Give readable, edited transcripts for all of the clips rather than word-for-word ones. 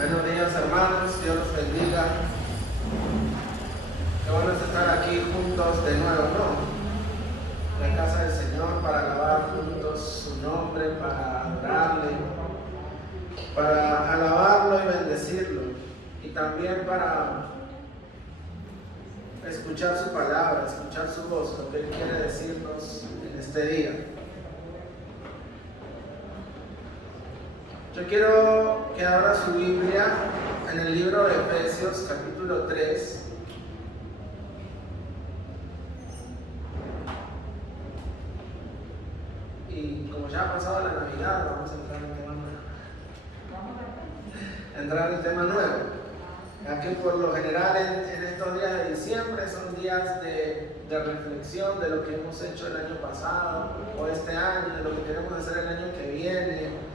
Buenos días, hermanos, Dios los bendiga. Qué bueno es estar aquí juntos de nuevo, ¿no? En la casa del Señor para alabar juntos su nombre, para adorarle, para alabarlo y bendecirlo, y también para escuchar su palabra, escuchar su voz, lo que Él quiere decirnos en este día. Yo quiero que abra su Biblia en el libro de Efesios, capítulo 3. Y como ya ha pasado la Navidad, vamos a entrar en el tema nuevo. Ya que por lo general en estos días de diciembre son días de reflexión de lo que hemos hecho el año pasado o este año, de lo que queremos hacer el año que viene.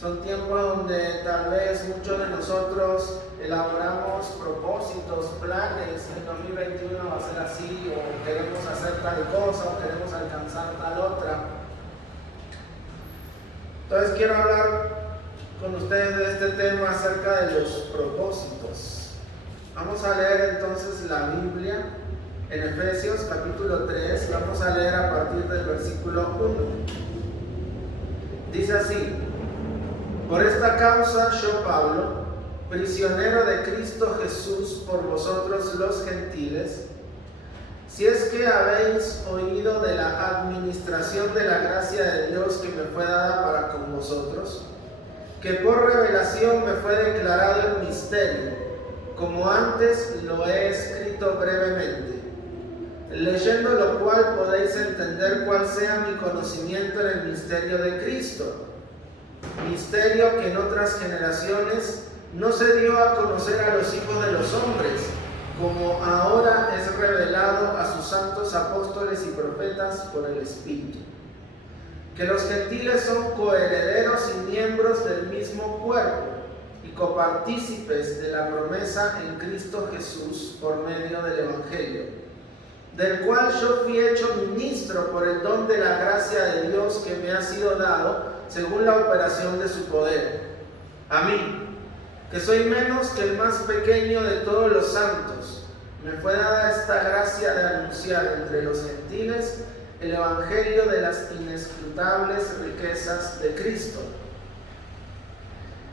Son tiempos donde tal vez muchos de nosotros elaboramos propósitos, planes. En 2021 va a ser así, o queremos hacer tal cosa, o queremos alcanzar tal otra. Entonces quiero hablar con ustedes de este tema acerca de los propósitos. Vamos a leer entonces la Biblia en Efesios capítulo 3. Vamos a leer a partir del versículo 1. Dice así: por esta causa yo, Pablo, prisionero de Cristo Jesús por vosotros los gentiles, si es que habéis oído de la administración de la gracia de Dios que me fue dada para con vosotros, que por revelación me fue declarado el misterio, como antes lo he escrito brevemente, leyendo lo cual podéis entender cuál sea mi conocimiento en el misterio de Cristo, misterio que en otras generaciones no se dio a conocer a los hijos de los hombres, como ahora es revelado a sus santos apóstoles y profetas por el Espíritu, que los gentiles son coherederos y miembros del mismo cuerpo y copartícipes de la promesa en Cristo Jesús por medio del Evangelio, del cual yo fui hecho ministro por el don de la gracia de Dios que me ha sido dado según la operación de su poder. A mí, que soy menos que el más pequeño de todos los santos, me fue dada esta gracia de anunciar entre los gentiles el evangelio de las inescrutables riquezas de Cristo,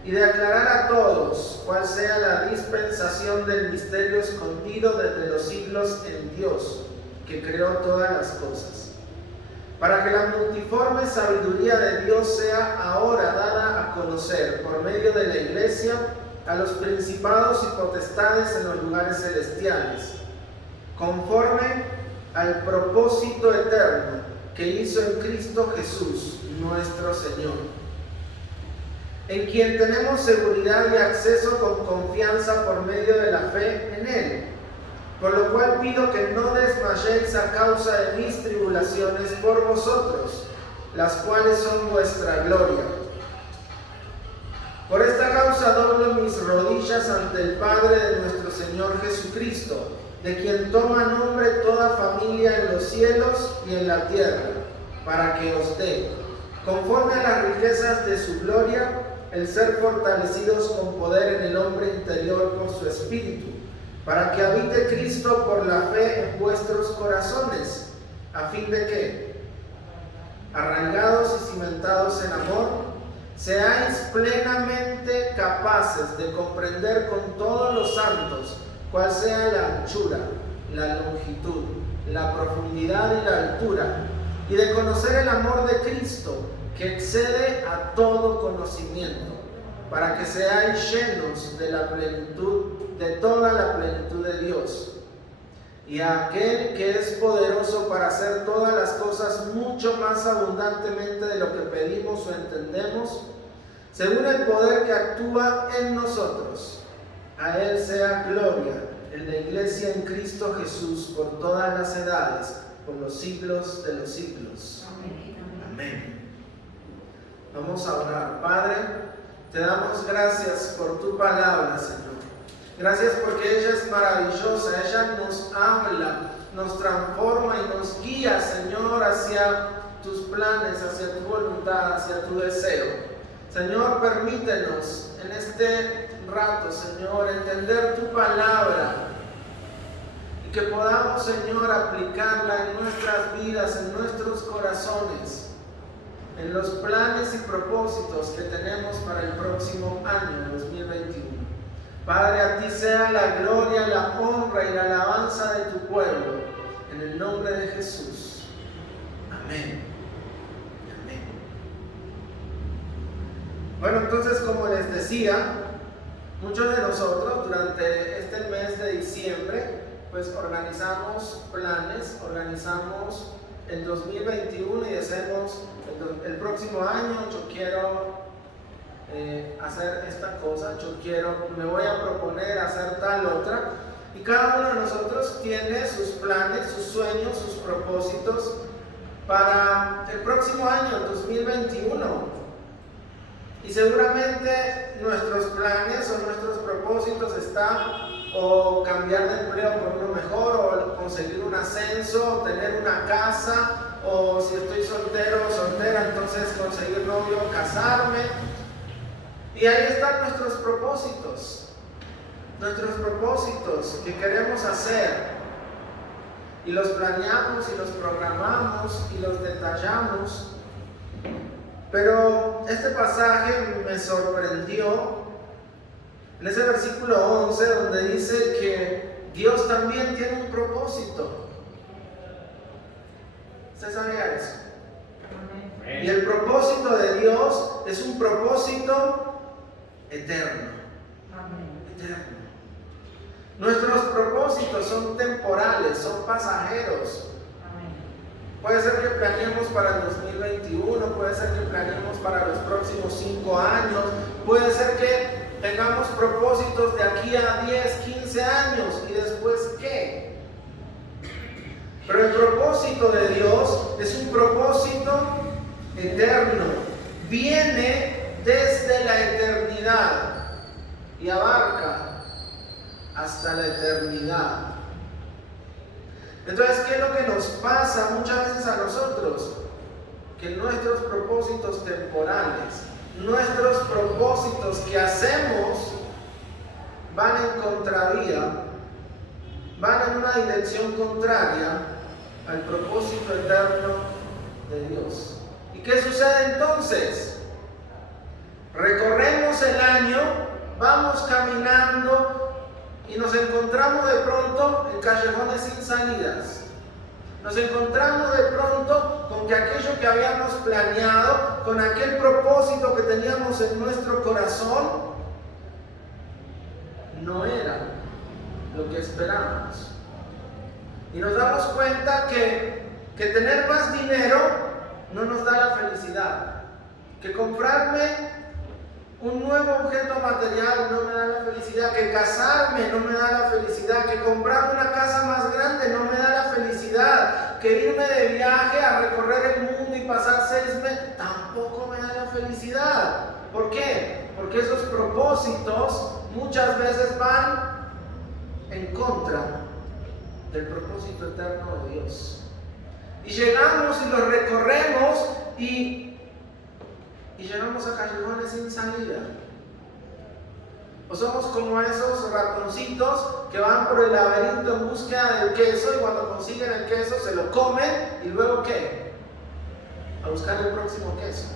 y de aclarar a todos cuál sea la dispensación del misterio escondido desde los siglos en Dios, que creó todas las cosas, para que la multiforme sabiduría de Dios sea ahora dada a conocer por medio de la Iglesia a los principados y potestades en los lugares celestiales, conforme al propósito eterno que hizo en Cristo Jesús, nuestro Señor, en quien tenemos seguridad y acceso con confianza por medio de la fe en Él. Por lo cual pido que no desmayéis a causa de mis tribulaciones por vosotros, las cuales son vuestra gloria. Por esta causa doblo mis rodillas ante el Padre de nuestro Señor Jesucristo, de quien toma nombre toda familia en los cielos y en la tierra, para que os dé, conforme a las riquezas de su gloria, el ser fortalecidos con poder en el hombre interior por su Espíritu, para que habite Cristo por la fe en vuestros corazones, a fin de que, arraigados y cimentados en amor, seáis plenamente capaces de comprender con todos los santos cuál sea la anchura, la longitud, la profundidad y la altura, y de conocer el amor de Cristo, que excede a todo conocimiento, para que seáis llenos de la plenitud, de toda la plenitud de Dios. Y a aquel que es poderoso para hacer todas las cosas mucho más abundantemente de lo que pedimos o entendemos, según el poder que actúa en nosotros. A Él sea gloria en la Iglesia en Cristo Jesús por todas las edades, por los siglos de los siglos. Amén. Vamos a orar. Padre, te damos gracias por tu palabra, Señor. Gracias porque ella es maravillosa, ella nos habla, nos transforma y nos guía, Señor, hacia tus planes, hacia tu voluntad, hacia tu deseo. Señor, permítenos en este rato, Señor, entender tu palabra y que podamos, Señor, aplicarla en nuestras vidas, en nuestros corazones, en los planes y propósitos que tenemos para el próximo año 2021. Padre, a ti sea la gloria, la honra y la alabanza de tu pueblo, en el nombre de Jesús. Amén. Amén. Bueno, entonces, como les decía, muchos de nosotros durante este mes de diciembre, pues organizamos planes, organizamos el 2021 y decimos, el próximo año yo quiero hacer esta cosa, me voy a proponer hacer tal otra, y cada uno de nosotros tiene sus planes, sus sueños, sus propósitos para el próximo año, 2021. Y seguramente nuestros planes o nuestros propósitos están o cambiar de empleo por uno mejor, o conseguir un ascenso, o tener una casa, o si estoy soltero o soltera, entonces conseguir novio o casarme. Y ahí están nuestros propósitos que queremos hacer. Y los planeamos y los programamos y los detallamos. Pero este pasaje me sorprendió en ese versículo 11 donde dice que Dios también tiene un propósito. ¿Usted sabía eso? Y el propósito de Dios es un propósito eterno. Eterno. Nuestros propósitos son temporales, son pasajeros. Puede ser que planeemos para el 2021, puede ser que planeemos para los próximos 5 años, puede ser que tengamos propósitos de aquí a 10, 15 años, y después ¿qué? Pero el propósito de Dios es un propósito eterno, viene desde la eternidad y abarca hasta la eternidad. Entonces, ¿qué es lo que nos pasa muchas veces a nosotros? Que nuestros propósitos temporales, nuestros propósitos que hacemos, van en contravía, van en una dirección contraria al propósito eterno de Dios. ¿Y qué sucede entonces? Recorremos el año, vamos caminando y nos encontramos de pronto en callejones sin salidas. Nos encontramos de pronto con que aquello que habíamos planeado, con aquel propósito que teníamos en nuestro corazón, no era lo que esperábamos. Y nos damos cuenta que tener más dinero no nos da la felicidad, que comprarme un nuevo objeto material no me da la felicidad, que casarme no me da la felicidad, que comprar una casa más grande no me da la felicidad, que irme de viaje a recorrer el mundo y pasar 6 meses tampoco me da la felicidad. ¿Por qué? Porque esos propósitos muchas veces van en contra del propósito eterno de Dios. Y llegamos y los recorremos y llegamos a callejones sin salida. O somos como esos ratoncitos que van por el laberinto en búsqueda del queso, y cuando consiguen el queso se lo comen, y luego ¿qué? A buscar el próximo queso,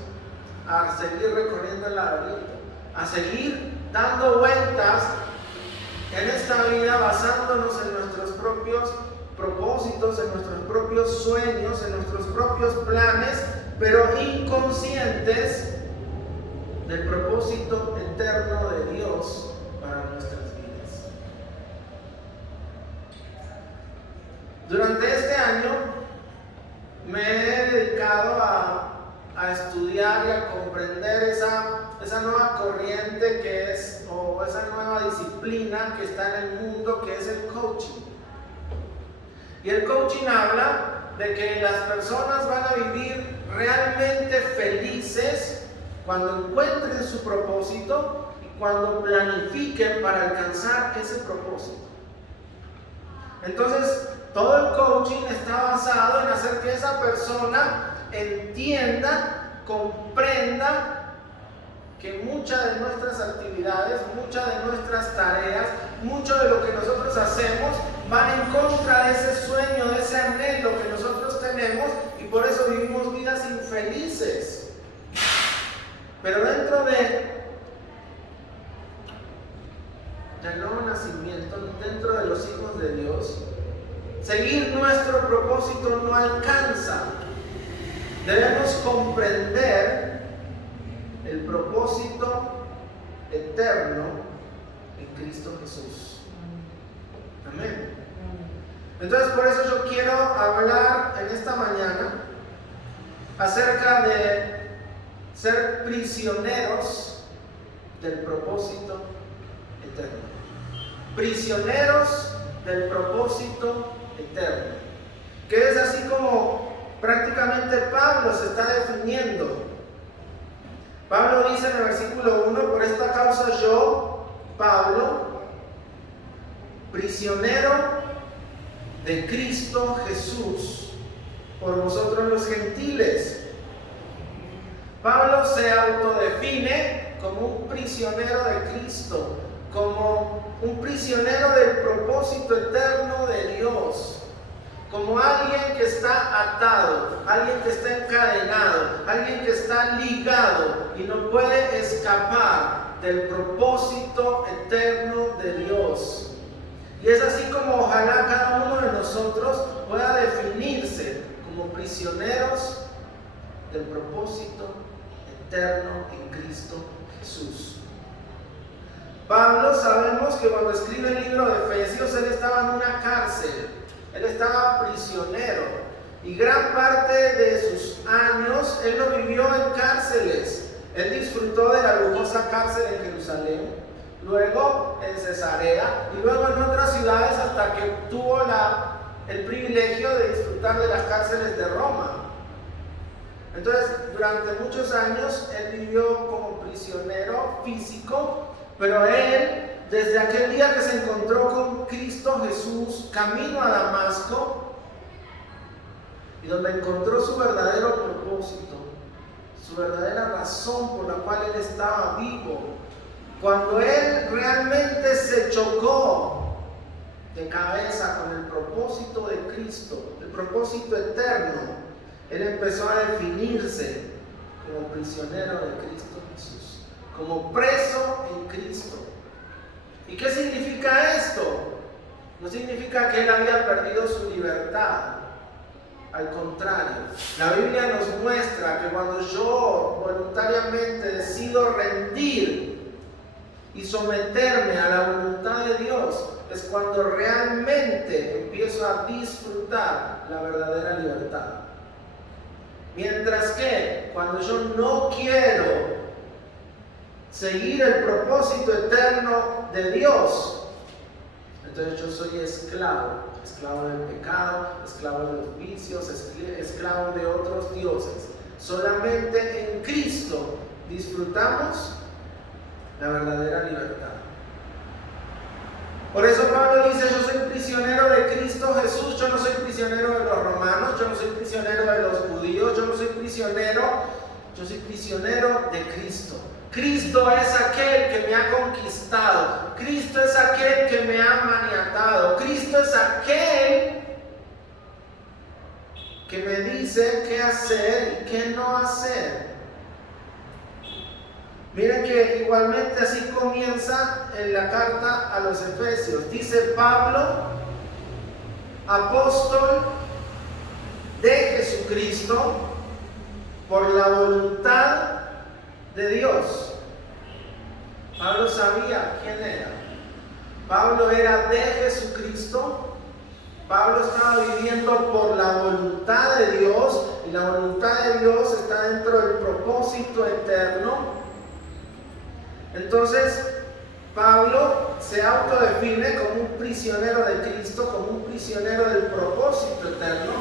a seguir recorriendo el laberinto, a seguir dando vueltas en esta vida basándonos en nuestros propios propósitos, en nuestros propios sueños, en nuestros propios planes, pero inconscientes del propósito eterno de Dios para nuestras vidas. Durante este año me he dedicado a estudiar y a comprender esa nueva corriente que es, o esa nueva disciplina que está en el mundo, que es el coaching. Y el coaching habla de que las personas van a vivir realmente felices cuando encuentren su propósito y cuando planifiquen para alcanzar ese propósito. Entonces, todo el coaching está basado en hacer que esa persona entienda, comprenda que muchas de nuestras actividades, muchas de nuestras tareas, mucho de lo que nosotros hacemos van en contra de ese sueño, de ese anhelo que nosotros tenemos, y por eso vivimos vidas infelices. Pero dentro del nuevo nacimiento, dentro de los hijos de Dios, seguir nuestro propósito no alcanza. Debemos comprender el propósito eterno en Cristo Jesús. Amén. Entonces, por eso yo quiero hablar en esta mañana acerca de ser prisioneros del propósito eterno. Prisioneros del propósito eterno. Que es así como prácticamente Pablo se está definiendo. Pablo dice en el versículo 1: por esta causa yo, Pablo, prisionero de Cristo Jesús, por vosotros los gentiles. Pablo se autodefine como un prisionero de Cristo, como un prisionero del propósito eterno de Dios, como alguien que está atado, alguien que está encadenado, alguien que está ligado y no puede escapar del propósito eterno de Dios. Y es así como ojalá cada uno de nosotros pueda definirse como prisioneros del propósito eterno en Cristo Jesús. Pablo, sabemos que cuando escribe el libro de Efesios, él estaba en una cárcel, él estaba prisionero, y gran parte de sus años él lo vivió en cárceles. Él disfrutó de la lujosa cárcel en Jerusalén, luego en Cesarea y luego en otras ciudades, hasta que tuvo el privilegio de disfrutar de las cárceles de Roma. Entonces, durante muchos años él vivió como prisionero físico, pero él, desde aquel día que se encontró con Cristo Jesús, camino a Damasco, y donde encontró su verdadero propósito, su verdadera razón por la cual él estaba vivo, cuando él realmente se chocó de cabeza con el propósito de Cristo, el propósito eterno, él empezó a definirse como prisionero de Cristo Jesús, como preso en Cristo. ¿Y qué significa esto? No significa que él había perdido su libertad. Al contrario, la Biblia nos muestra que cuando yo voluntariamente decido rendir y someterme a la voluntad de Dios, es cuando realmente empiezo a disfrutar la verdadera libertad. Mientras que cuando yo no quiero seguir el propósito eterno de Dios, entonces yo soy esclavo del pecado, esclavo de los vicios, esclavo de otros dioses. Solamente en Cristo disfrutamos la verdadera libertad. Por eso Pablo dice: yo soy prisionero de Cristo Jesús. Yo no soy prisionero de los romanos, yo no soy prisionero de los judíos, yo soy prisionero de Cristo. Cristo es aquel que me ha conquistado, Cristo es aquel que me ha maniatado, Cristo es aquel que me dice qué hacer y qué no hacer. Miren que igualmente así comienza en la carta a los Efesios. Dice Pablo, apóstol de Jesucristo, por la voluntad de Dios. Pablo sabía quién era. Pablo era de Jesucristo. Pablo estaba viviendo por la voluntad de Dios, y la voluntad de Dios está dentro del propósito eterno. Entonces, Pablo se autodefine como un prisionero de Cristo, como un prisionero del propósito eterno,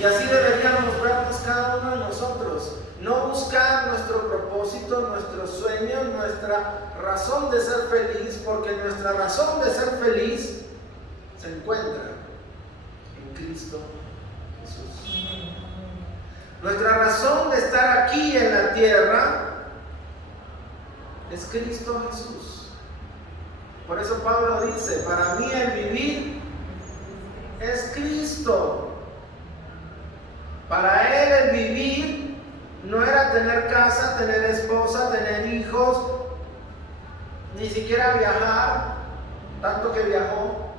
y así deberíamos vernos cada uno de nosotros. No buscar nuestro propósito, nuestro sueño, nuestra razón de ser feliz, porque nuestra razón de ser feliz se encuentra en Cristo Jesús. Nuestra razón de estar aquí en la tierra es Cristo Jesús. Por eso Pablo dice, para mí el vivir es Cristo. Para él el vivir no era tener casa, tener esposa, tener hijos, ni siquiera viajar, tanto que viajó.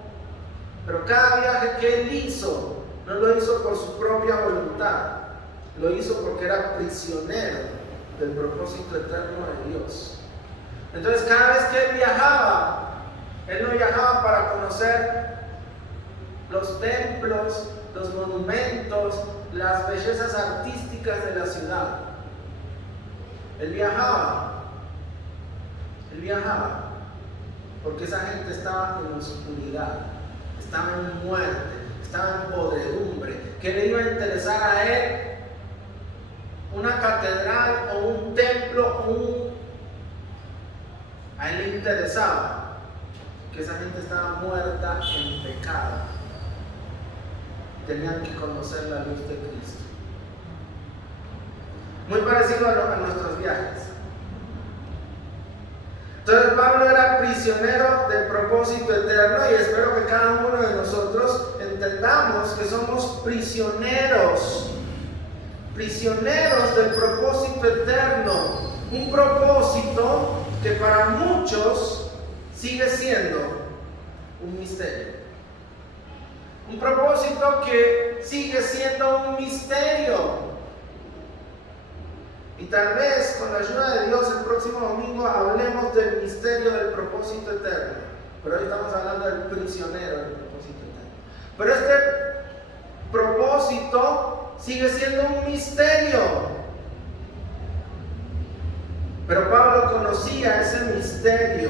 Pero cada viaje que él hizo, no lo hizo por su propia voluntad, lo hizo porque era prisionero del propósito eterno de Dios. Entonces cada vez que él viajaba, él no viajaba para conocer los templos, los monumentos, las bellezas artísticas de la ciudad. Él viajaba porque esa gente estaba en oscuridad, estaba en muerte, estaba en podredumbre. ¿Qué le iba a interesar a él? Una catedral o un templo, a él le interesaba que esa gente estaba muerta en pecado. Tenían que conocer la luz de Cristo. Muy parecido a nuestros viajes. Entonces Pablo era prisionero del propósito eterno, y espero que cada uno de nosotros entendamos que somos prisioneros del propósito eterno. Un propósito que para muchos sigue siendo un misterio. Un propósito que sigue siendo un misterio. Y tal vez con la ayuda de Dios el próximo domingo hablemos del misterio del propósito eterno. Pero hoy estamos hablando del prisionero del propósito eterno. Pero este propósito sigue siendo un misterio. Pero Pablo conocía ese misterio.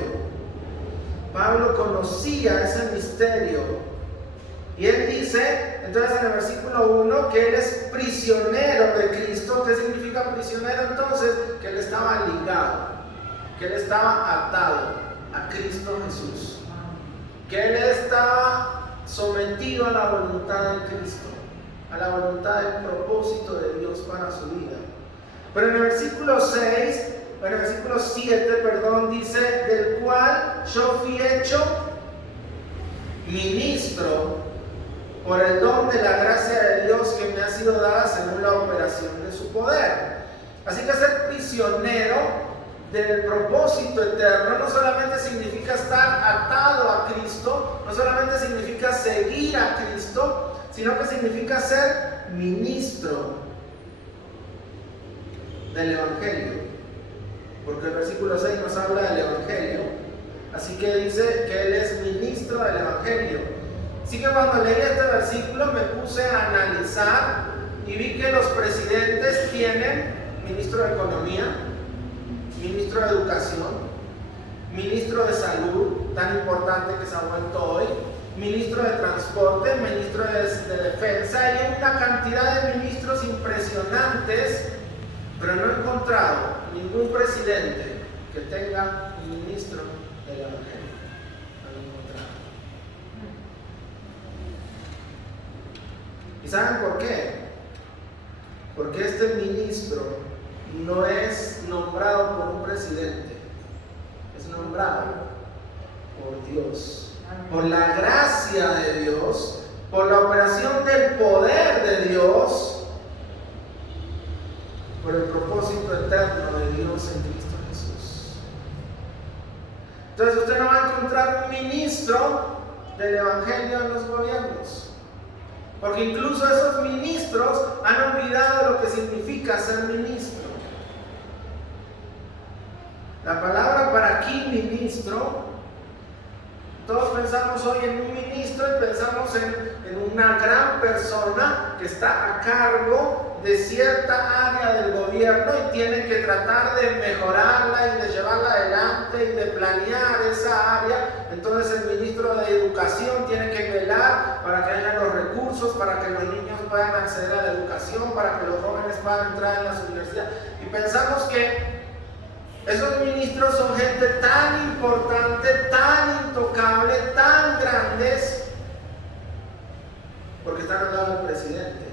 Y él dice, entonces en el versículo 1, que él es prisionero de Cristo. ¿Qué significa prisionero entonces? Que él estaba ligado, que él estaba atado a Cristo Jesús, que él estaba sometido a la voluntad de Cristo, a la voluntad del propósito de Dios para su vida. Pero en el versículo 7, dice, del cual yo fui hecho ministro por el don de la gracia de Dios que me ha sido dada según la operación de su poder. Así que ser prisionero del propósito eterno no solamente significa estar atado a Cristo, no solamente significa seguir a Cristo, sino que significa ser ministro del Evangelio. Porque el versículo 6 nos habla del Evangelio, así que dice que él es ministro del Evangelio. Así que cuando leí este versículo me puse a analizar y vi que los presidentes tienen ministro de Economía, ministro de Educación, ministro de Salud, tan importante que se ha vuelto hoy, ministro de Transporte, ministro de Defensa, y hay una cantidad de ministros impresionantes, pero no he encontrado ningún presidente que tenga un ministro del Evangelio. No lo he encontrado. ¿Y saben por qué? Porque este ministro no es nombrado por un presidente, es nombrado por Dios, por la gracia de Dios, por la operación del poder de Dios, por el propósito eterno de Dios en Cristo Jesús. Entonces usted no va a encontrar un ministro del Evangelio en los gobiernos, porque incluso esos ministros han olvidado lo que significa ser ministro. La palabra para aquí, ministro, todos pensamos hoy en un ministro y pensamos en una gran persona que está a cargo de cierta área del gobierno y tiene que tratar de mejorarla y de llevarla adelante y de planear esa área. Entonces el ministro de Educación tiene que velar para que haya los recursos, para que los niños puedan acceder a la educación, para que los jóvenes puedan entrar en las universidades. Y pensamos que esos ministros son gente tan importante, tan intocable, tan grandes, porque están al lado del presidente.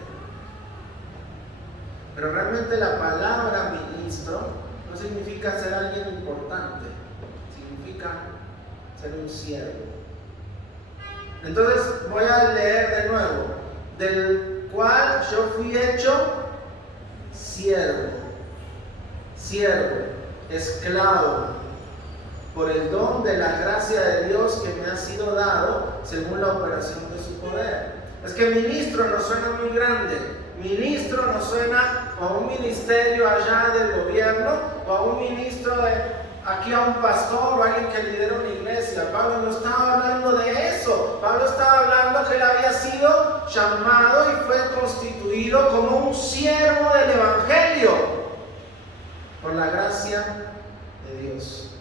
Pero realmente la palabra ministro no significa ser alguien importante, significa ser un siervo. Entonces voy a leer de nuevo, del cual yo fui hecho siervo, esclavo, por el don de la gracia de Dios que me ha sido dado según la operación de su poder. Es que ministro nos suena muy grande. Ministro nos suena a un ministerio allá del gobierno o a un ministro aquí a un pastor o a alguien que lidera una iglesia. Pablo no estaba hablando de eso. Pablo estaba hablando que él había sido llamado y fue constituido como un siervo del evangelio por la gracia de Dios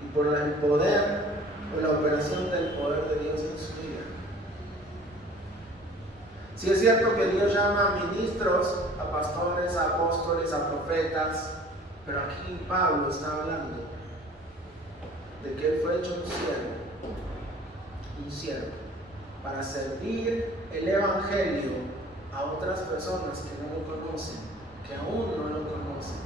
y por el poder, por la operación del poder de Dios en su vida. Sí es cierto que Dios llama a ministros, a pastores, a apóstoles, a profetas, pero aquí Pablo está hablando de que él fue hecho un siervo, para servir el evangelio a otras personas que no lo conocen, que aún no lo conocen.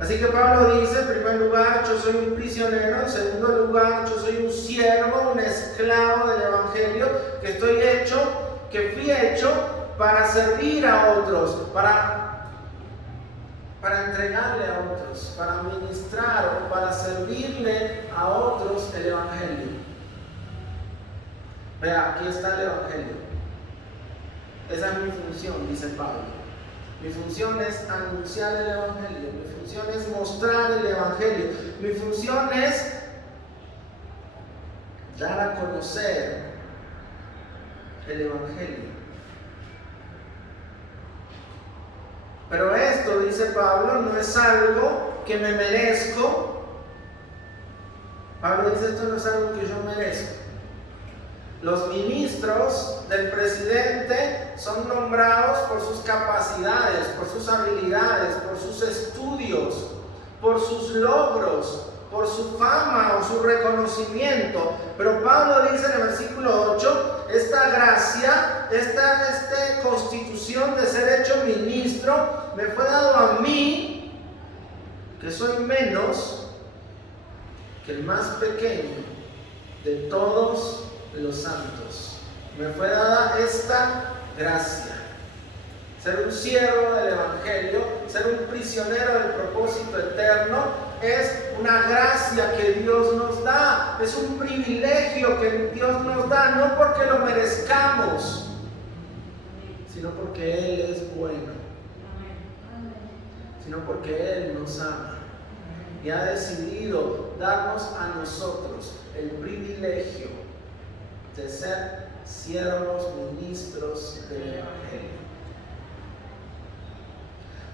Así que Pablo dice, en primer lugar, yo soy un prisionero; en segundo lugar, yo soy un siervo, un esclavo del evangelio, que fui hecho para servir a otros, para entregarle a otros, para ministrar o para servirle a otros el evangelio. Vea, aquí está el evangelio. Esa es mi función, dice Pablo. Mi función es anunciar el evangelio, mi función es mostrar el evangelio, mi función es dar a conocer el evangelio. Pero esto, dice Pablo, no es algo que me merezco. Pablo dice, esto no es algo que yo merezco. Los ministros del presidente son nombrados por sus capacidades, por sus habilidades, por sus estudios, por sus logros, por su fama o su reconocimiento. Pero Pablo dice en el versículo 8, esta gracia, esta constitución de ser hecho ministro, me fue dado a mí, que soy menos que el más pequeño de todos los santos. Me fue dada esta gracia. Ser un siervo del evangelio, ser un prisionero del propósito eterno, es una gracia que Dios nos da, es un privilegio que Dios nos da, no porque lo merezcamos, sino porque Él es bueno, sino porque Él nos ama y ha decidido darnos a nosotros el privilegio de ser siervos ministros del evangelio.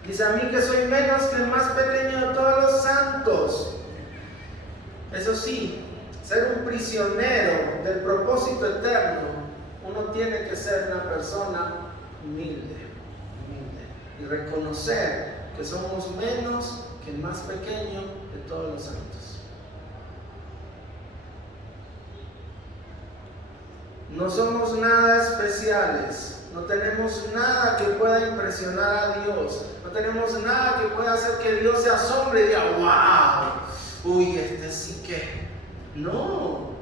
Dice, a mí que soy menos que el más pequeño de todos los santos. Eso sí, ser un prisionero del propósito eterno, uno tiene que ser una persona humilde y reconocer que somos menos que el más pequeño de todos los santos. No somos nada especiales, no tenemos nada que pueda impresionar a Dios, no tenemos nada que pueda hacer que Dios se asombre y diga, wow, uy, este sí que. No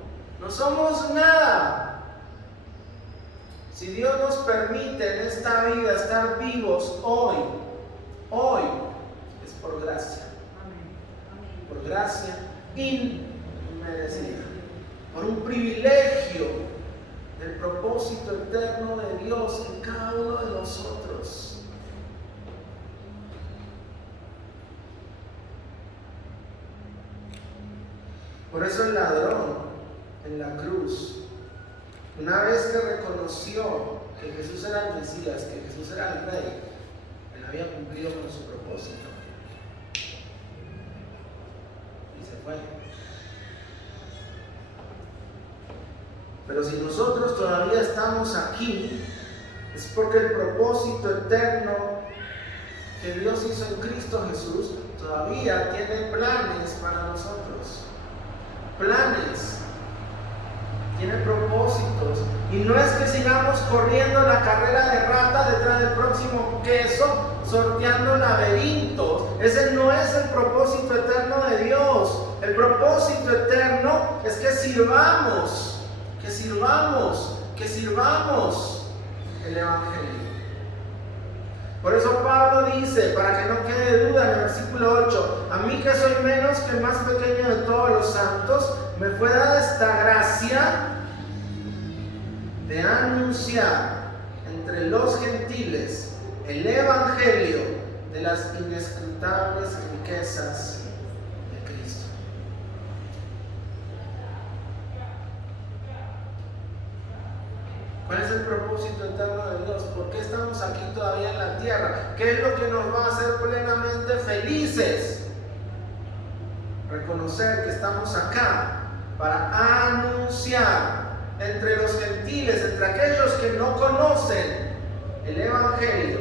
somos nada. Si Dios nos permite en esta vida estar vivos hoy, es por gracia. Por gracia inmerecida, por un privilegio del propósito eterno de Dios en cada uno de nosotros. Por eso el ladrón en la cruz, una vez que reconoció que Jesús era el Mesías, que Jesús era el Rey, él había cumplido con su propósito y se fue. Pero si nosotros todavía estamos aquí, es porque el propósito eterno que Dios hizo en Cristo Jesús todavía tiene planes para nosotros. Planes tiene propósitos. Y no es que sigamos corriendo la carrera de rata detrás del próximo queso, sorteando laberintos. Ese no es el propósito eterno de Dios. El propósito eterno es que sirvamos el Evangelio. Por eso Pablo dice, para que no quede duda, en el versículo 8, a mí que soy menos que el más pequeño de todos los santos, me fue dada esta gracia de anunciar entre los gentiles el Evangelio de las inescrutables riquezas de Cristo. ¿Cuál es el propósito eterno de Dios? ¿Por qué estamos aquí todavía en la tierra? ¿Qué es lo que nos va a hacer plenamente felices? Reconocer que estamos acá para anunciar entre los gentiles, entre aquellos que no conocen el Evangelio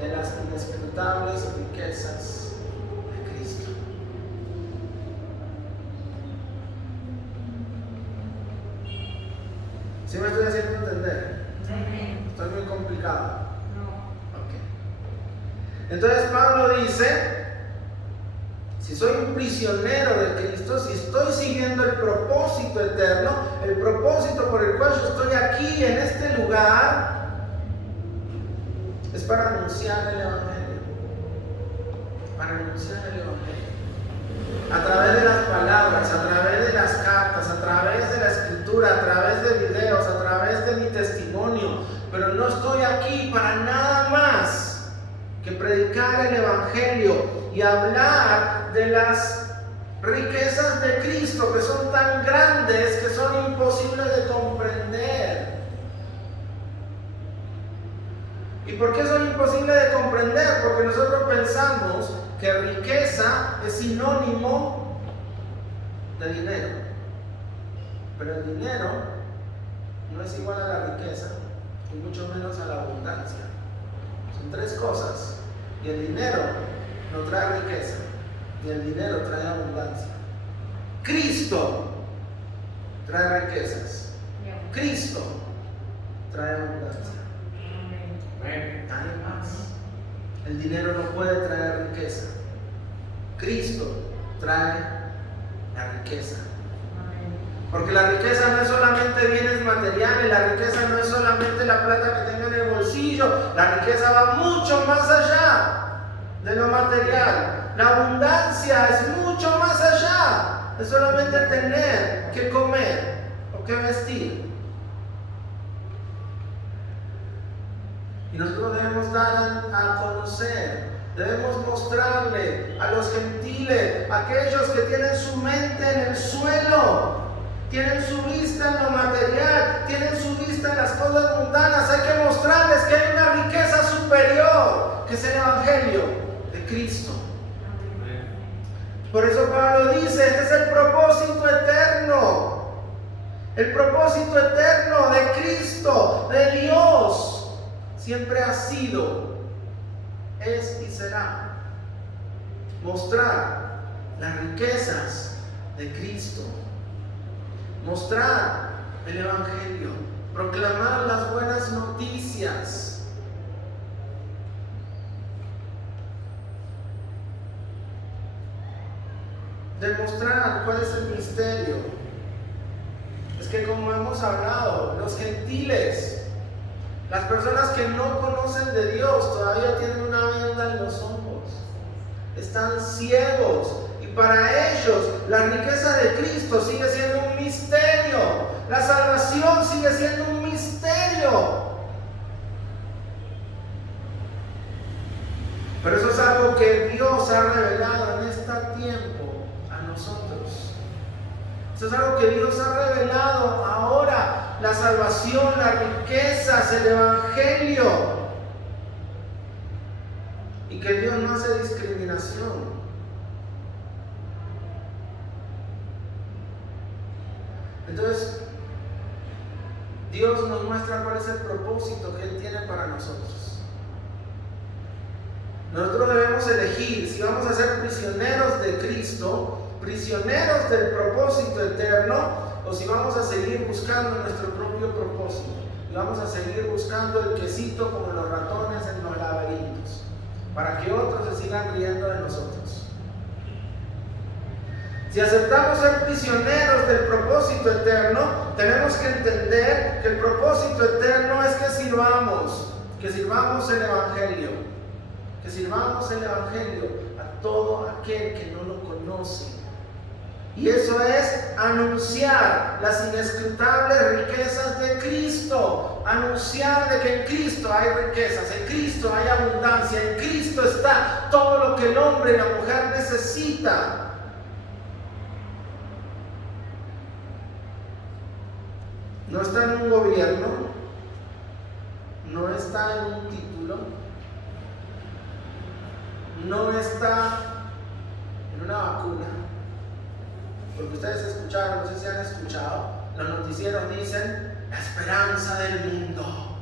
de las inescrutables riquezas de Cristo. ¿Sí me estoy haciendo entender? Estoy muy complicado. Ok. Entonces Pablo dice, si soy un prisionero de Cristo, si estoy siguiendo el propósito eterno, el propósito por el cual yo estoy aquí en este lugar, es para anunciar el Evangelio. Para anunciar el Evangelio. A través de las palabras, a través de las cartas, a través de la escritura, a través de videos, a través de mi testimonio. Pero no estoy aquí para nada más que predicar el Evangelio y hablar de las riquezas de Cristo, que son tan grandes que son imposibles de comprender. ¿Y por qué son imposibles de comprender? Porque nosotros pensamos que riqueza es sinónimo de dinero. Pero el dinero no es igual a la riqueza, y mucho menos a la abundancia. Son tres cosas. Y el dinero no trae riqueza, ni el dinero trae abundancia. Cristo trae riquezas. Cristo trae abundancia. Nadie más. El dinero no puede traer riqueza. Cristo trae la riqueza. Porque la riqueza no es solamente bienes materiales, la riqueza no es solamente la plata que tenga en el bolsillo, la riqueza va mucho más allá de lo material. La abundancia es mucho más allá de solamente tener que comer o que vestir. Y nosotros debemos dar a conocer, debemos mostrarle a los gentiles, aquellos que tienen su mente en el suelo, tienen su vista en lo material, tienen su vista en las cosas mundanas. Hay que mostrarles que hay una riqueza superior, que es el Evangelio de Cristo. Por eso Pablo dice, este es el propósito eterno. El propósito eterno de Cristo, de Dios, siempre ha sido, es y será mostrar las riquezas de Cristo. Mostrar el Evangelio, proclamar las buenas noticias. Demostrar cuál es el misterio. Es que, como hemos hablado, los gentiles, las personas que no conocen de Dios, todavía tienen una venda en los ojos, están ciegos. Para ellos, la riqueza de Cristo sigue siendo un misterio. La salvación sigue siendo un misterio. Pero eso es algo que Dios ha revelado en este tiempo a nosotros. Eso es algo que Dios ha revelado ahora. La salvación, las riquezas, el Evangelio. Y que Dios no hace discriminación. Entonces, Dios nos muestra cuál es el propósito que Él tiene para nosotros. Nosotros debemos elegir si vamos a ser prisioneros de Cristo, prisioneros del propósito eterno, o si vamos a seguir buscando nuestro propio propósito y vamos a seguir buscando el quesito como los ratones en los laberintos, para que otros se sigan riendo de nosotros. Si aceptamos ser prisioneros del propósito eterno, tenemos que entender que el propósito eterno es que sirvamos el Evangelio, a todo aquel que no lo conoce. Y eso es anunciar las inescrutables riquezas de Cristo, anunciar de que en Cristo hay riquezas, en Cristo hay abundancia, en Cristo está todo lo que el hombre y la mujer necesita. No está en un gobierno, no está en un título, no está en una vacuna. Porque ustedes escucharon, no sé si han escuchado, los noticieros dicen la esperanza del mundo,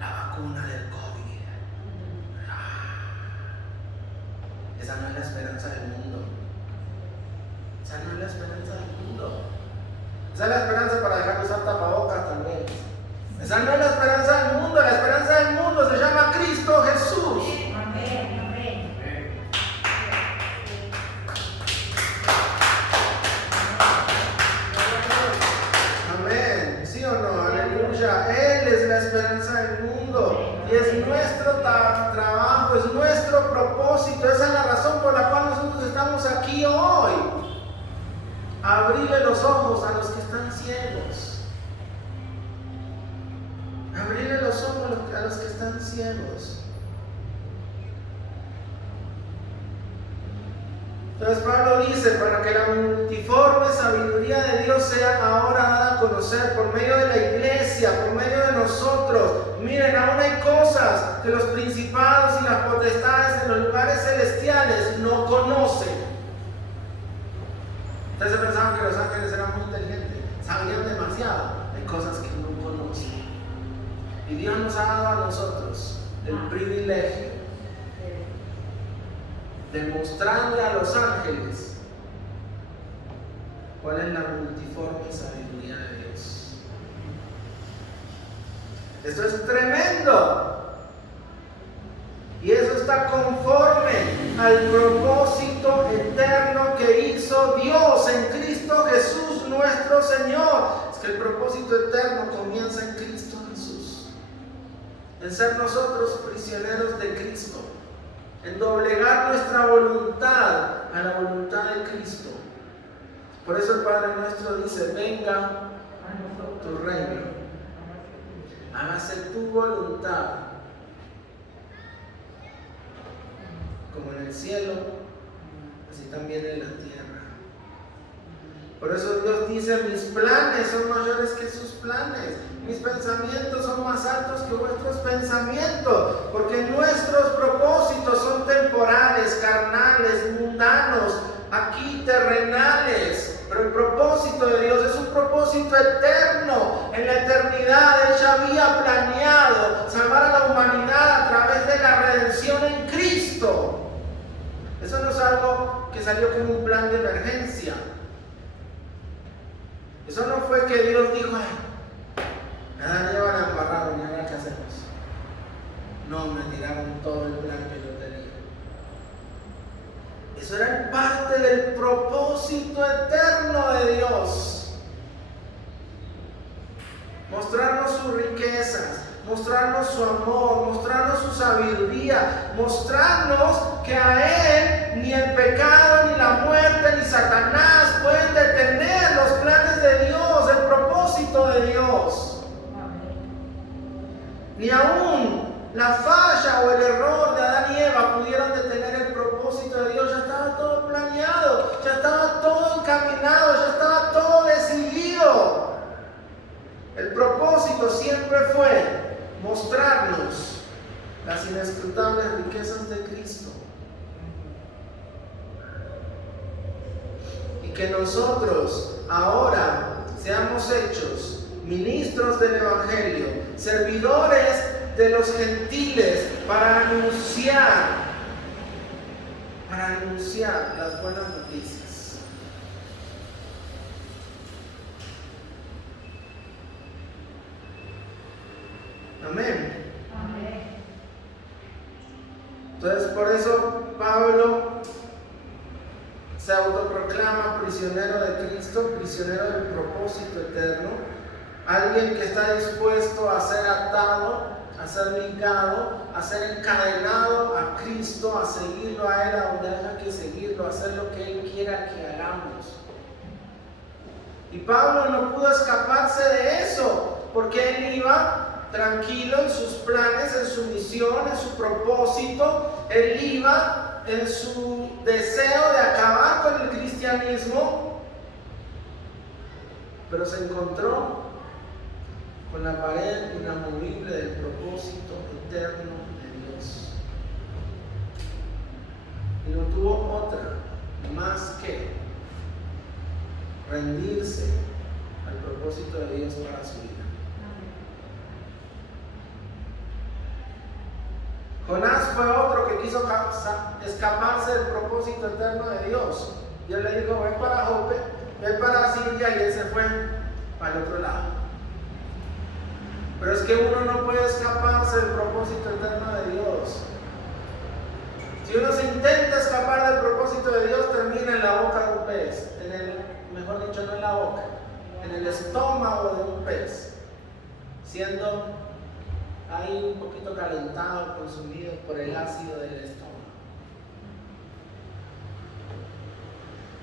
la vacuna del COVID. Esa no es la esperanza del mundo. Esa no es la esperanza del mundo. Esa es la esperanza para dejar de usar tapabocas también. Esa no es la esperanza del mundo. La esperanza del mundo se llama Cristo Jesús. Amén, amén. Amén. ¿Sí o no? Aleluya. Él es la esperanza del mundo. Y es nuestro trabajo, es nuestro propósito. Esa es la razón por la cual nosotros estamos aquí hoy. Abrirle los ojos a los que están ciegos. Abrirle los ojos a los que están ciegos. Entonces Pablo dice, para que la multiforme sabiduría de Dios sea ahora dada a conocer por medio de la iglesia, por medio de nosotros. Miren, aún hay cosas que los principados y las potestades en los lugares celestiales no conocen. Ustedes pensaban que los ángeles eran muy inteligentes, sabían demasiado de cosas que no conocen. Y Dios nos ha dado a nosotros el privilegio de mostrarle a los ángeles cuál es la multiforme sabiduría de Dios. Esto es tremendo. Y eso está conforme al propósito eterno que hizo Dios en Cristo Jesús nuestro Señor. Es que el propósito eterno comienza en Cristo Jesús. En ser nosotros prisioneros de Cristo. En doblegar nuestra voluntad a la voluntad de Cristo. Por eso el Padre nuestro dice, venga tu reino. Hágase tu voluntad. Como en el cielo, así también en la tierra. Por eso Dios dice, mis planes son mayores que sus planes, mis pensamientos son más altos que vuestros pensamientos, porque nuestros propósitos son temporales, carnales, mundanos, aquí terrenales, pero el propósito de Dios es un propósito eterno. En la eternidad Él ya había planeado salvar a la humanidad a través de la redención en Cristo. Eso no es algo que salió como un plan de emergencia. Eso no fue que Dios dijo, nada, ya van a embarrar, y ahora qué hacemos. No, me tiraron todo el plan que yo tenía. Eso era parte del propósito eterno de Dios. Mostrarnos sus riquezas, mostrarnos su amor, mostrarnos su sabiduría, mostrarnos que a Él ni el pecado, ni la muerte, ni Satanás pueden detener los planes de Dios, el propósito de Dios. Ni aún la falla o el error de Adán y Eva pudieron detener el propósito de Dios. Ya estaba todo planeado, ya estaba todo encaminado, ya estaba todo decidido. El propósito siempre fue mostrarnos las inescrutables riquezas de Cristo. Y que nosotros ahora seamos hechos ministros del Evangelio, servidores de los gentiles para anunciar las buenas noticias. proclama prisionero de Cristo, prisionero del propósito eterno, alguien que está dispuesto a ser atado, a ser ligado, a ser encadenado a Cristo, a seguirlo a Él, a donde haya que seguirlo, a hacer lo que Él quiera que hagamos. Y Pablo no pudo escaparse de eso, porque él iba tranquilo en sus planes, en su misión, en su propósito. Él iba en su deseo de acabar con el cristianismo, pero se encontró con la pared inamovible del propósito eterno de Dios. Y no tuvo otra más que rendirse al propósito de Dios para su vida. Jonás fue otro que quiso escaparse del propósito eterno de Dios. Dios le dijo: ven para Jope, ven para Siria, y él se fue para el otro lado. Pero es que uno no puede escaparse del propósito eterno de Dios. Si uno se intenta escapar del propósito de Dios, termina en la boca de un pez, mejor dicho, no en la boca, en el estómago de un pez, siendo ahí un poquito calentado, consumido por el ácido del estómago.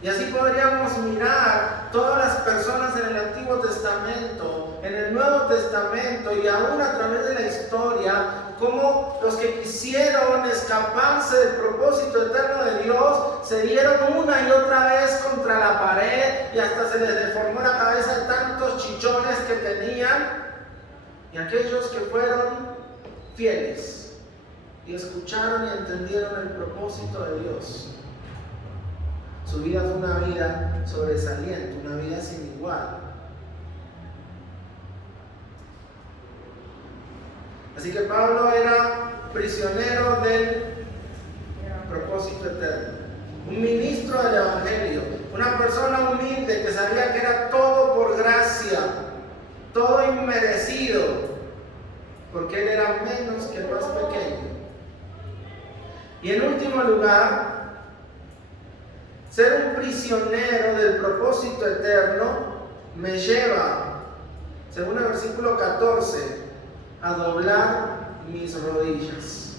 Y así podríamos mirar todas las personas en el Antiguo Testamento, en el Nuevo Testamento y aún a través de la historia, como los que quisieron escaparse del propósito eterno de Dios se dieron una y otra vez contra la pared y hasta se les deformó la cabeza de tantos chichones que tenían. Y aquellos que fueron fieles y escucharon y entendieron el propósito de Dios, su vida fue una vida sobresaliente, una vida sin igual. Así que Pablo era prisionero del propósito eterno, un ministro del Evangelio, una persona humilde que sabía que era todo por gracia, todo inmerecido, porque él era menos que el más pequeño. Y en último lugar, ser un prisionero del propósito eterno me lleva, según el versículo 14, a doblar mis rodillas.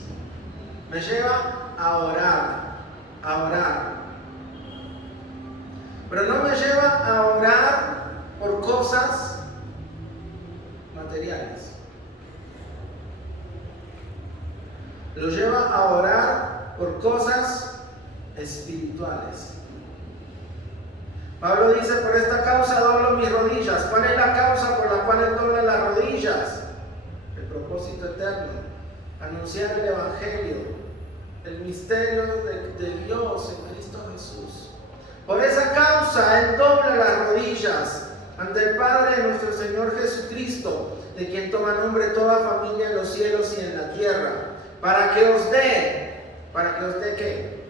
Me lleva a orar. Pero no me lleva a orar por cosas materiales. Lo lleva a orar por cosas espirituales. Pablo dice: por esta causa doblo mis rodillas. ¿Cuál es la causa por la cual él dobla las rodillas? El propósito eterno, anunciar el Evangelio, el misterio de Dios en Cristo Jesús. Por esa causa él dobla las rodillas ante el Padre de nuestro Señor Jesucristo, de quien toma nombre toda familia en los cielos y en la tierra, para que os dé ¿qué?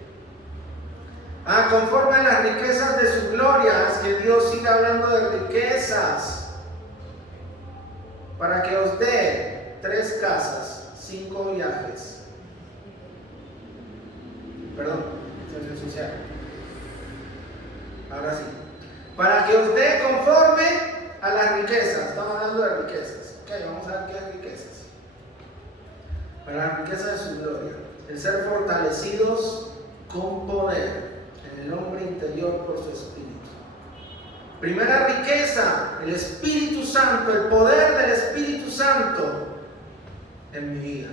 Conforme a las riquezas de su gloria. Es que Dios sigue hablando de riquezas, para que os dé 3 casas, 5 viajes. Perdón, se me ensuciaron. Ahora sí. Para que os dé conforme a las riquezas. Estamos hablando de riquezas. Ok, vamos a ver qué es riquezas. Para la riqueza de su gloria. El ser fortalecidos con poder en el hombre interior por su espíritu. Primera riqueza, el Espíritu Santo, el poder del Espíritu Santo en mi vida.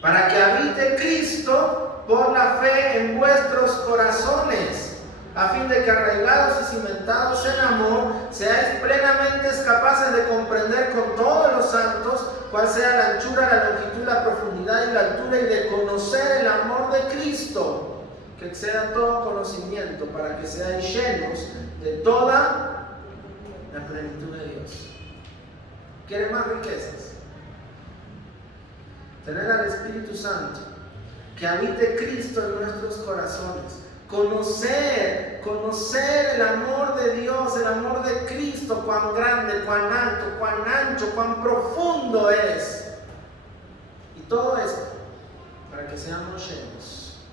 Para que habite Cristo por la fe en vuestros corazones, a fin de que arraigados y cimentados en amor, seáis plenamente capaces de comprender con todos los santos cuál sea la anchura, la longitud, la profundidad y la altura, y de conocer el amor de Cristo, que exceda todo conocimiento, para que seáis llenos de toda la plenitud de Dios. ¿Quieren más riquezas? Tener al Espíritu Santo, que habite Cristo en nuestros corazones. Conocer el amor de Dios, el amor de Cristo, cuán grande, cuán alto, cuán ancho, cuán profundo es. Y todo esto para que seamos llenos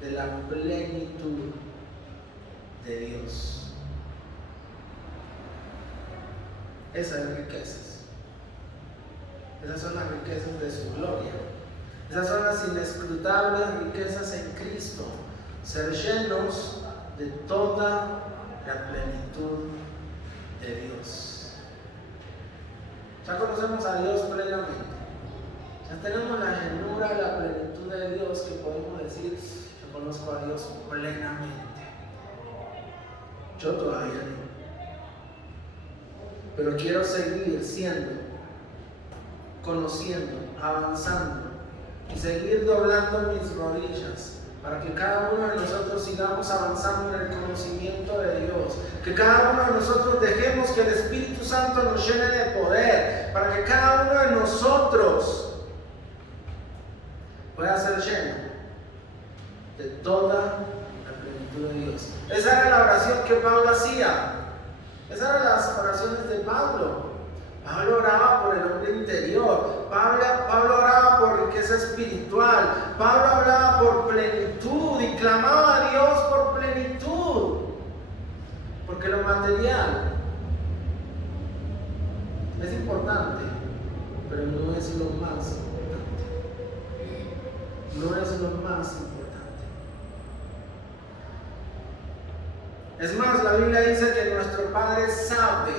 de la plenitud de Dios. Esas riquezas. Esas son las riquezas de su gloria. Esas son las inescrutables riquezas en Cristo. Ser llenos de toda la plenitud de Dios. Ya conocemos a Dios plenamente. Ya tenemos la llenura, la plenitud de Dios, que podemos decir: yo conozco a Dios plenamente. Yo todavía no. Pero quiero seguir siendo, conociendo, avanzando y seguir doblando mis rodillas para que cada uno de nosotros sigamos avanzando en el conocimiento de Dios, que cada uno de nosotros dejemos que el Espíritu Santo nos llene de poder, para que cada uno de nosotros pueda ser lleno de toda la plenitud de Dios. Esa era la oración que Pablo hacía. Esas eran las oraciones de Pablo. Pablo oraba por el hombre interior. Pablo oraba por riqueza espiritual. Pablo hablaba por plenitud y clamaba a Dios por plenitud. Porque lo material es importante, pero no es lo más importante. No es lo más importante. Es más, la Biblia dice que nuestro Padre sabe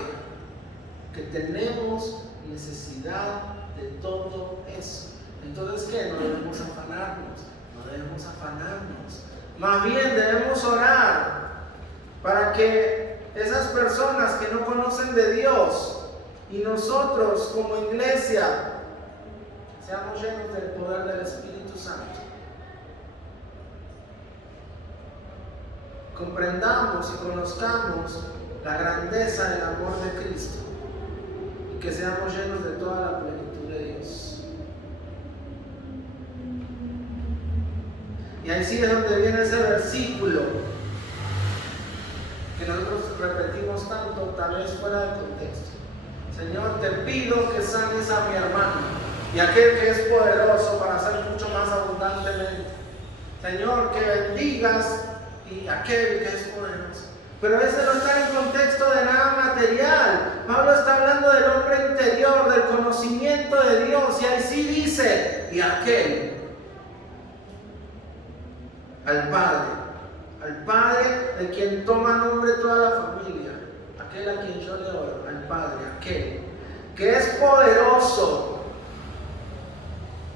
que tenemos necesidad de todo eso. Entonces, ¿qué? No debemos afanarnos. No debemos afanarnos. Más bien debemos orar para que esas personas que no conocen de Dios y nosotros como iglesia seamos llenos del poder del Espíritu Santo. Comprendamos y conozcamos la grandeza del amor de Cristo y que seamos llenos de toda la plenitud de Dios. Y ahí sí es donde viene ese versículo que nosotros repetimos tanto, tal vez fuera de contexto. Señor, te pido que sanes a mi hermano y aquel que es poderoso para hacer mucho más abundantemente. Señor, que bendigas y aquel que es poderoso. Pero ese no está en contexto de nada material. Pablo está hablando del hombre interior, del conocimiento de Dios, y ahí sí dice: y aquel, al Padre de quien toma nombre toda la familia, aquel a quien yo le oro, al Padre, aquel que es poderoso,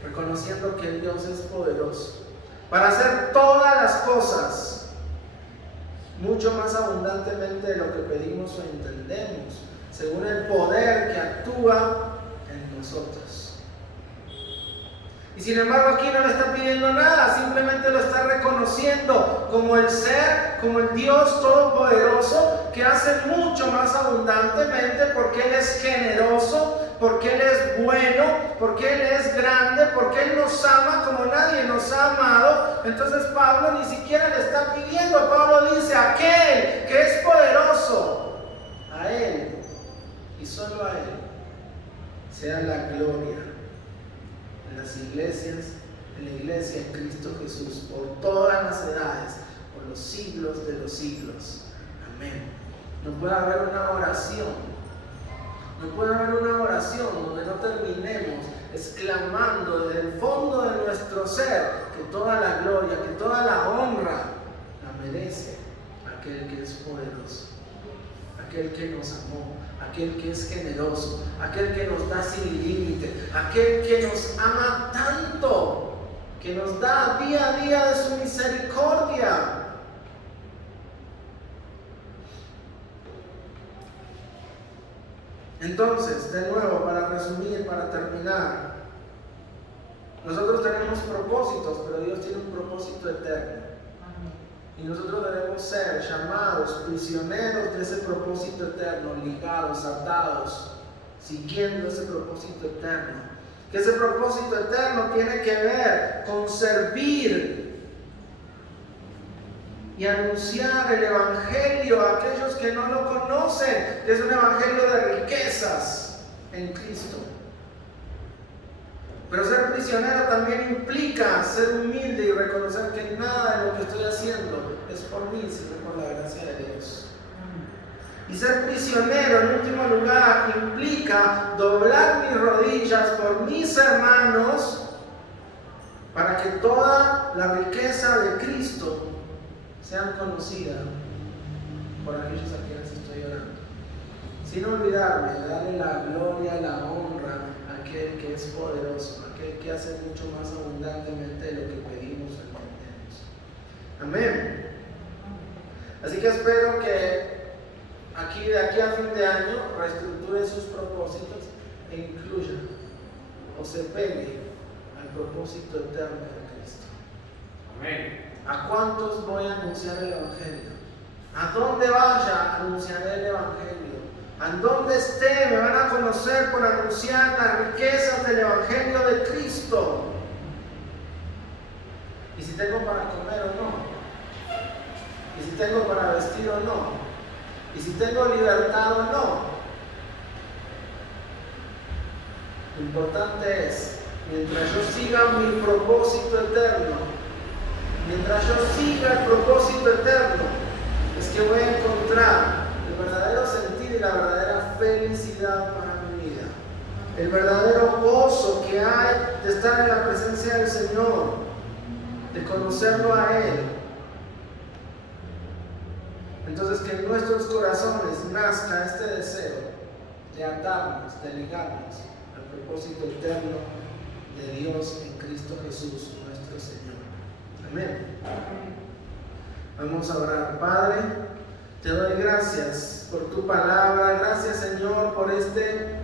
reconociendo que Dios es poderoso para hacer todas las cosas mucho más abundantemente de lo que pedimos o entendemos, según el poder que actúa en nosotros. Y sin embargo aquí no le está pidiendo nada, simplemente lo está reconociendo como el ser, como el Dios todopoderoso, que hace mucho más abundantemente, porque Él es generoso, porque Él es bueno, porque Él es grande, porque Él nos ama como nadie nos ha amado. Entonces Pablo ni siquiera le está pidiendo. Pablo dice: aquel que es poderoso, a Él y solo a Él sea la gloria en las iglesias, en la iglesia en Cristo Jesús, por todas las edades, por los siglos de los siglos. Amén. No puede haber una oración. No puede haber una oración donde no terminemos exclamando desde el fondo de nuestro ser que toda la gloria, que toda la honra la merece aquel que es poderoso, aquel que nos amó, aquel que es generoso, aquel que nos da sin límite, aquel que nos ama tanto, que nos da día a día de su misericordia. Entonces, de nuevo, para resumir, para terminar, nosotros tenemos propósitos, pero Dios tiene un propósito eterno. Y nosotros debemos ser llamados prisioneros de ese propósito eterno, ligados, atados, siguiendo ese propósito eterno. Que ese propósito eterno tiene que ver con servir y anunciar el evangelio a aquellos que no lo conocen, que es un evangelio de riquezas en Cristo. Pero ser prisionero también implica ser humilde y reconocer que nada de lo que estoy haciendo es por mí, sino por la gracia de Dios. Y ser prisionero, en último lugar, implica doblar mis rodillas por mis hermanos para que toda la riqueza de Cristo sea conocida por aquellos a quienes estoy orando. Sin olvidarme de darle la gloria, la honra a aquel que es poderoso, a aquel que hace mucho más abundantemente de lo que pedimos o entendemos. Amén. Así que espero que de aquí a fin de año reestructure sus propósitos e incluya o se pegue al propósito eterno de Cristo. Amén. ¿A cuántos voy a anunciar el Evangelio? A donde vaya, anunciaré el Evangelio. A donde esté, me van a conocer por anunciar las riquezas del Evangelio de Cristo. Y si tengo para comer o no. Y si tengo para vestir o no. Y si tengo libertad o no. Lo importante es, mientras yo siga mi propósito eterno, mientras yo siga el propósito eterno, es que voy a encontrar el verdadero sentido y la verdadera felicidad para mi vida. El verdadero gozo que hay de estar en la presencia del Señor, de conocerlo a Él. Entonces, que en nuestros corazones nazca este deseo de atarnos, de ligarnos al propósito eterno de Dios en Cristo Jesús, nuestro Señor. Amén. Vamos a orar. Padre, te doy gracias por tu palabra. Gracias, Señor, por este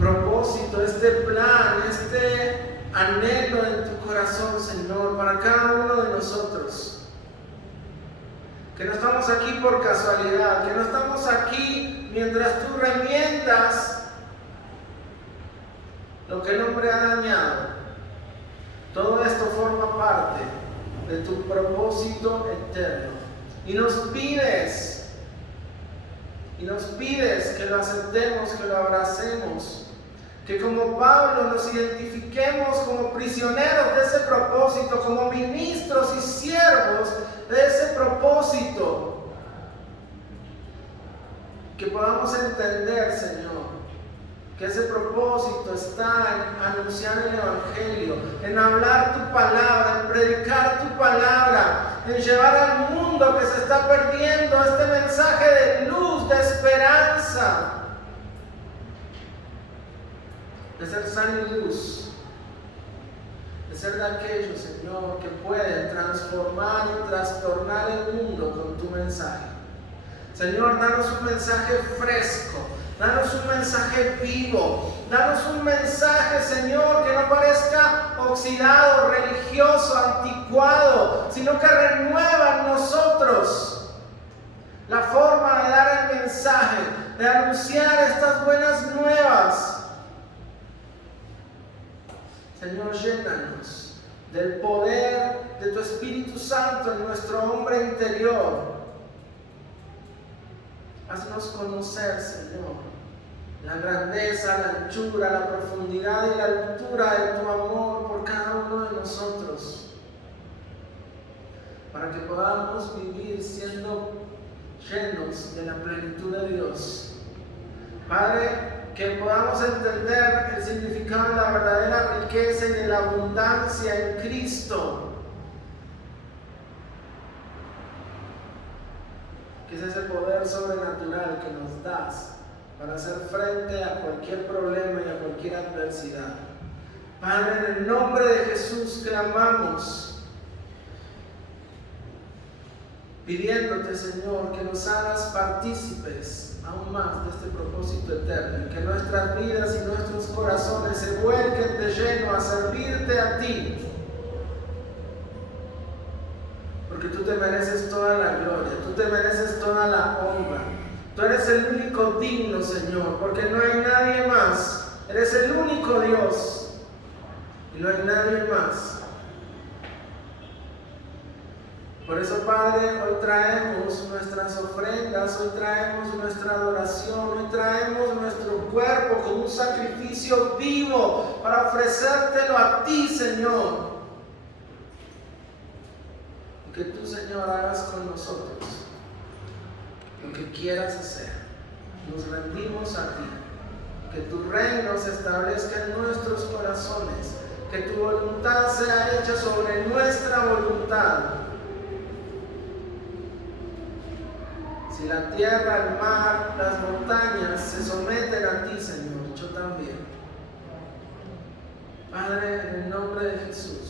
propósito, este plan, este anhelo en tu corazón, Señor, para cada uno de nosotros. Que no estamos aquí por casualidad, que no estamos aquí mientras tú remiendas lo que el hombre ha dañado. Todo esto forma parte de tu propósito eterno. Y nos pides que lo aceptemos, que lo abracemos. Que como Pablo nos identifiquemos como prisioneros de ese propósito, como ministros y siervos de ese propósito. Que podamos entender, Señor, que ese propósito está en anunciar el Evangelio, en hablar tu palabra, en predicar tu palabra, en llevar al mundo que se está perdiendo este mensaje de luz, de esperanza. De ser sal y luz, de ser de aquellos, Señor, que pueden transformar y trastornar el mundo con tu mensaje. Señor, danos un mensaje fresco, danos un mensaje vivo, danos un mensaje, Señor, que no parezca oxidado, religioso, anticuado, sino que renueva en nosotros la forma de dar el mensaje, de anunciar estas buenas nuevas. Señor, llénanos del poder de tu Espíritu Santo en nuestro hombre interior. Haznos conocer, Señor, la grandeza, la anchura, la profundidad y la altura de tu amor por cada uno de nosotros. Para que podamos vivir siendo llenos de la plenitud de Dios. Padre, que podamos entender el significado de la verdadera riqueza y de la abundancia en Cristo. Que es ese poder sobrenatural que nos das para hacer frente a cualquier problema y a cualquier adversidad. Padre, en el nombre de Jesús clamamos, pidiéndote, Señor, que nos hagas partícipes aún más de este propósito eterno, y que nuestras vidas y nuestros corazones se vuelquen de lleno a servirte a ti, porque tú te mereces toda la gloria, tú te mereces toda la honra, tú eres el único digno, Señor, porque no hay nadie más, eres el único Dios y no hay nadie más. Por eso, Padre, hoy traemos nuestras ofrendas, hoy traemos nuestra adoración, hoy traemos nuestro cuerpo como un sacrificio vivo para ofrecértelo a ti, Señor. Y que tú, Señor, hagas con nosotros lo que que quieras hacer. Nos rendimos a ti. Que tu reino se establezca en nuestros corazones. Que tu voluntad sea hecha sobre nuestra voluntad. Si la tierra, el mar, las montañas se someten a ti, Señor, yo también. Padre, en el nombre de Jesús,